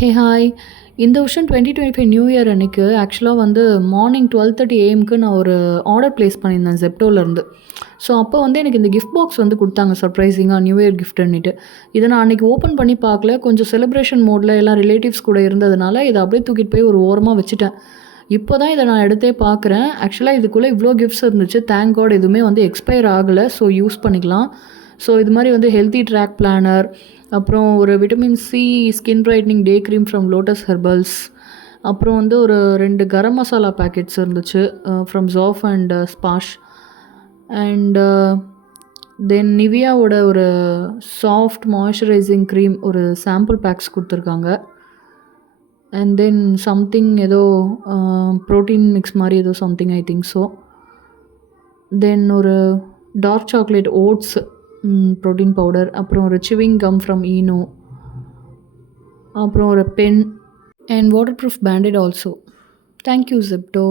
Hey hi! இந்த வருஷம் 2025 new year அன்னைக்கு ஆக்சுவலா வந்து மார்னிங் 12:30 ஏஎம்க்கு நான் ஒரு ஆர்டர் பிளேஸ் பண்ணியிருந்தேன் Zeptoலருந்து. ஸோ அப்போ வந்து எனக்கு இந்த கிஃப்ட் பாக்ஸ் வந்து குடுத்தாங்க சர்ப்ரைசிங்கா நியூ இயர் கிஃப்ட்டுன்னிட்டு. இத நான் அன்னைக்கு ஓப்பன் பண்ணி பார்க்கல. கொஞ்சம் செலிப்ரேஷன் மோட்ல எல்லாம் ரிலேட்டிவ்ஸ் கூட இருந்ததுனால, இத அப்படியே தூக்கிட்டு போய் ஒரு ஓரமா வச்சுட்டேன். இப்போ தான் இத நான் எடுத்தே பார்க்குறேன். ஆக்சுவலா இதுக்குள்ள இவ்ளோ கிஃப்ட்ஸ் இருந்துச்சு. தேங்க் காட் எதுவுமே வந்து எக்ஸ்பயர் ஆகல. ஸோ யூஸ் பண்ணிக்கலாம். ஸோ இது மாரி வந்து ஹெல்த்தி ட்ராக் பிளானர், அப்புறம் ஒரு vitamin C skin brightening day cream from Lotus Herbals, அப்புறம் வந்து ஒரு 2 கரம் மசாலா பேக்கெட்ஸ் இருந்துச்சு ஃப்ரம் Zoff அண்ட் ஸ்பாஷ் அண்ட் தென் நிவியாவோட ஒரு சாஃப்ட் மாய்ஸ்சரைசிங் க்ரீம் ஒரு சாம்பிள் பேக்ஸ் குடுத்துருக்காங்க. அண்ட் தென் சம்திங் ஏதோ புரோட்டீன் மிக்ஸ் மாரி ஏதோ something I think so. Then ஒரு dark chocolate oats protein powder, அப்புறம் ஒரு சிவிங் கம் ஃப்ரம் ஈனோ, அப்புறம் ஒரு pen and waterproof bandaid also. Thank you Zepto.